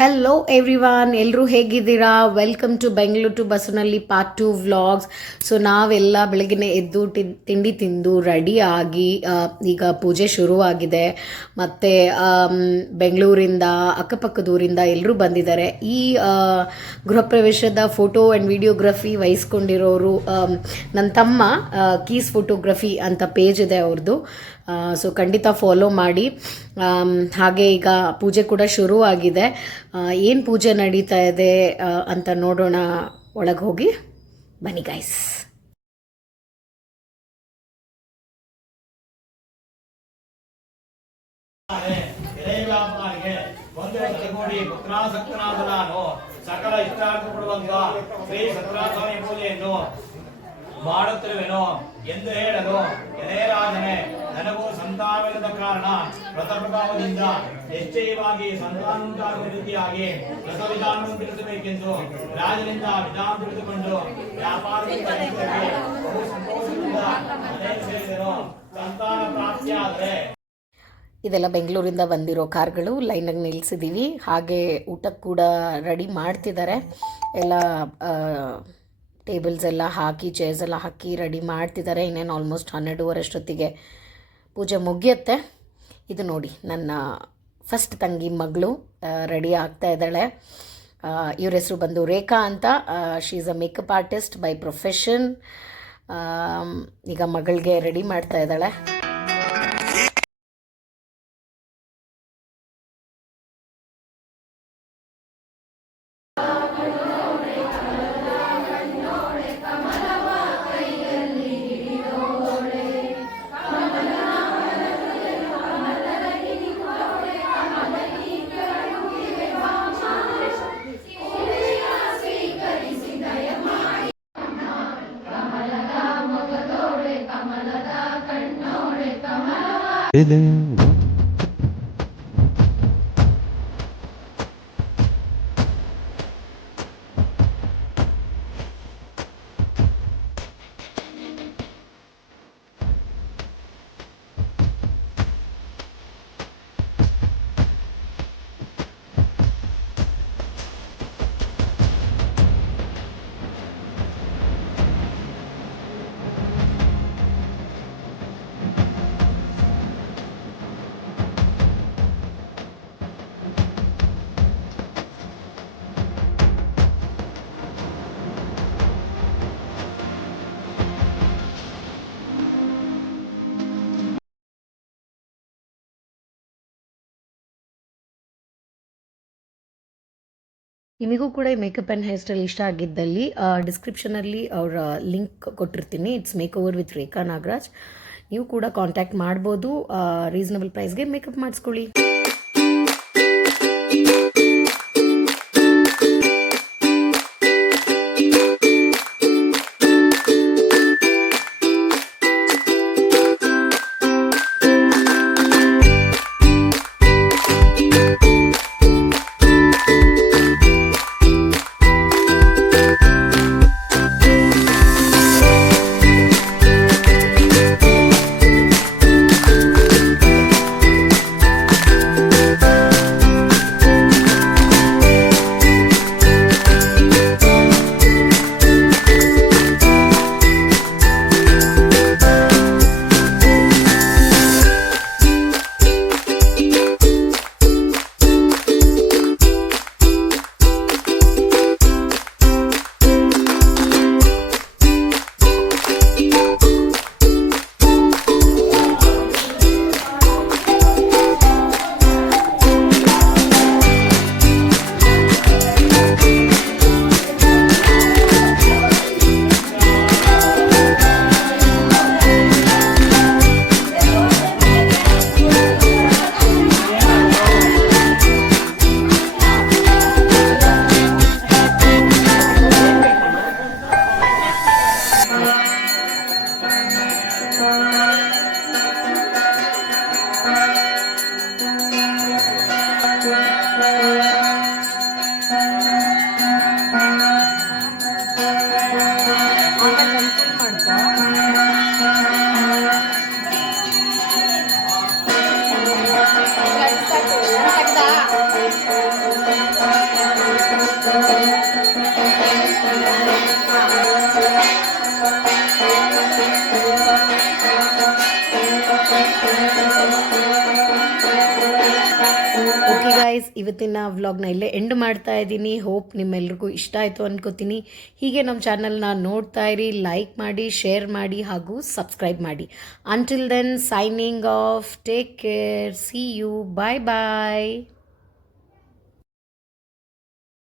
Hello everyone, ಎಲ್ಲರೂ ಹೇಗಿದ್ದೀರಾ? Welcome to Bengaluru to ಬಸ್ನಲ್ಲಿ ಪಾರ್ಟ್ 2 ವ್ಲಾಗ್ಸ್. ಸೊ ನಾವೆಲ್ಲ ಬೆಳಗ್ಗೆ ಎದ್ದು ತಿಂಡಿ ತಿಂದು ರೆಡಿ ಆಗಿ ಈಗ ಪೂಜೆ ಶುರುವಾಗಿದೆ. ಮತ್ತು ಬೆಂಗಳೂರಿಂದ ಅಕ್ಕಪಕ್ಕದೂರಿಂದ ಎಲ್ಲರೂ ಬಂದಿದ್ದಾರೆ. ಈ ಗೃಹ ಪ್ರವೇಶದ ಫೋಟೋ ಆ್ಯಂಡ್ ವಿಡಿಯೋಗ್ರಫಿ ವಹಿಸ್ಕೊಂಡಿರೋರು ನನ್ನ ತಮ್ಮ. ಕೀಸ್ ಫೋಟೋಗ್ರಫಿ ಅಂತ ಪೇಜ್ ಇದೆ ಅವ್ರದ್ದು. ಸೊ ಖಂಡಿತ ಫಾಲೋ ಮಾಡಿ. ಹಾಗೆ ಈಗ ಪೂಜೆ ಕೂಡ ಶುರುವಾಗಿದೆ. ಏನು ಪೂಜೆ ನಡೀತಾ ಇದೆ ಅಂತ ನೋಡೋಣ. ಒಳಗೆ ಹೋಗಿ ಬನ್ನಿ ಗೈಸ್. ಸಕಲ ಇಷ್ಟಾರ್ಥ ಕೊಡುವಂತ ಶ್ರೀ ಸತ್ಯನಾರಾಯಣ ಪೂಜೆಯನ್ನು ಮಾಡುತ್ತಿರುವೆನು ಎಂದು ಹೇಳಲು, ಎಲೆ ರಾಜನೇ, ನನಗೂ ಸಂತಾನವಿಲ್ಲದ ಕಾರಣ ವ್ರತಪ್ರಭಾವದಿಂದ ನಿಶ್ಚಯವಾಗಿ ಸಂತಾನೋಂಟಾಗುವ ರೀತಿಯಾಗಿ ವ್ರತವಿಧಾನವನ್ನು ತಿಳಿಸಬೇಕೆಂದು ರಾಜನಿಂದ ವಿಧಾನ ತಿಳಿದುಕೊಂಡು ವ್ಯಾಪಾರದಿಂದ ಸಂತೋಷದಿಂದ ಸೇರಿದೆನು. ಸಂತಾನ ಪ್ರಾಪ್ತಿಯಾದರೆ ಇದೆಲ್ಲ ಬೆಂಗಳೂರಿಂದ ಬಂದಿರೋ ಕಾರ್ಗಳು ಲೈನಾಗಿ ನಿಲ್ಲಿಸಿದ್ದೀವಿ. ಹಾಗೆ ಊಟಕ್ಕೆ ಕೂಡ ರೆಡಿ ಮಾಡ್ತಿದ್ದಾರೆ. ಎಲ್ಲ ಟೇಬಲ್ಸ್ ಎಲ್ಲ ಹಾಕಿ, ಚೇರ್ಸ್ ಎಲ್ಲ ಹಾಕಿ ರೆಡಿ ಮಾಡ್ತಿದ್ದಾರೆ. ಇನ್ನೇನು ಆಲ್ಮೋಸ್ಟ್ 12:30 ಅಷ್ಟೊತ್ತಿಗೆ ಪೂಜೆ ಮುಗಿಯುತ್ತೆ. ಇದು ನೋಡಿ, ನನ್ನ ಫಸ್ಟ್ ತಂಗಿ ಮಗಳು ರೆಡಿ ಆಗ್ತಾ ಇದ್ದಾಳೆ. ಇವ್ರ ಹೆಸರು ಬಂದು ರೇಖಾ ಅಂತ. She is a makeup artist by profession. ಈಗ ಮಗಳಿಗೆ ರೆಡಿ ಮಾಡ್ತಾ ಇದ್ದಾಳೆ. ನಿಮಗೂ ಕೂಡ ಈ ಮೇಕಪ್ ಆ್ಯಂಡ್ ಹೇರ್ ಸ್ಟೈಲ್ ಇಷ್ಟ ಆಗಿದ್ದಲ್ಲಿ ಡಿಸ್ಕ್ರಿಪ್ಷನಲ್ಲಿ ಅವರ ಲಿಂಕ್ ಕೊಟ್ಟಿರ್ತೀನಿ. ಇಟ್ಸ್ ಮೇಕ್ ಓವರ್ ವಿತ್ ರೇಖಾ ನಾಗರಾಜ್. ನೀವು ಕೂಡ ಕಾಂಟ್ಯಾಕ್ಟ್ ಮಾಡ್ಬೋದು. ರೀಸನಬಲ್ ಪ್ರೈಸ್ಗೆ ಮೇಕಪ್ ಮಾಡಿಸ್ಕೊಳ್ಳಿ. ಓಕೆ ಗಾಯ್ಸ್, ಇವತ್ತಿನ ವ್ಲಾಗ್ನ ಇಲ್ಲೇ ಎಂಡ್ ಮಾಡ್ತಾ ಇದ್ದೀನಿ. ಹೋಪ್ ನಿಮ್ಮೆಲ್ರಿಗೂ ಇಷ್ಟ ಆಯಿತು ಅನ್ಕೋತೀನಿ. ಹೀಗೆ ನಮ್ಮ ಚಾನಲ್ನ ನೋಡ್ತಾ ಇರಿ, ಲೈಕ್ ಮಾಡಿ, ಶೇರ್ ಮಾಡಿ ಹಾಗೂ ಸಬ್ಸ್ಕ್ರೈಬ್ ಮಾಡಿ. Until then, signing off, take care, see you, bye bye.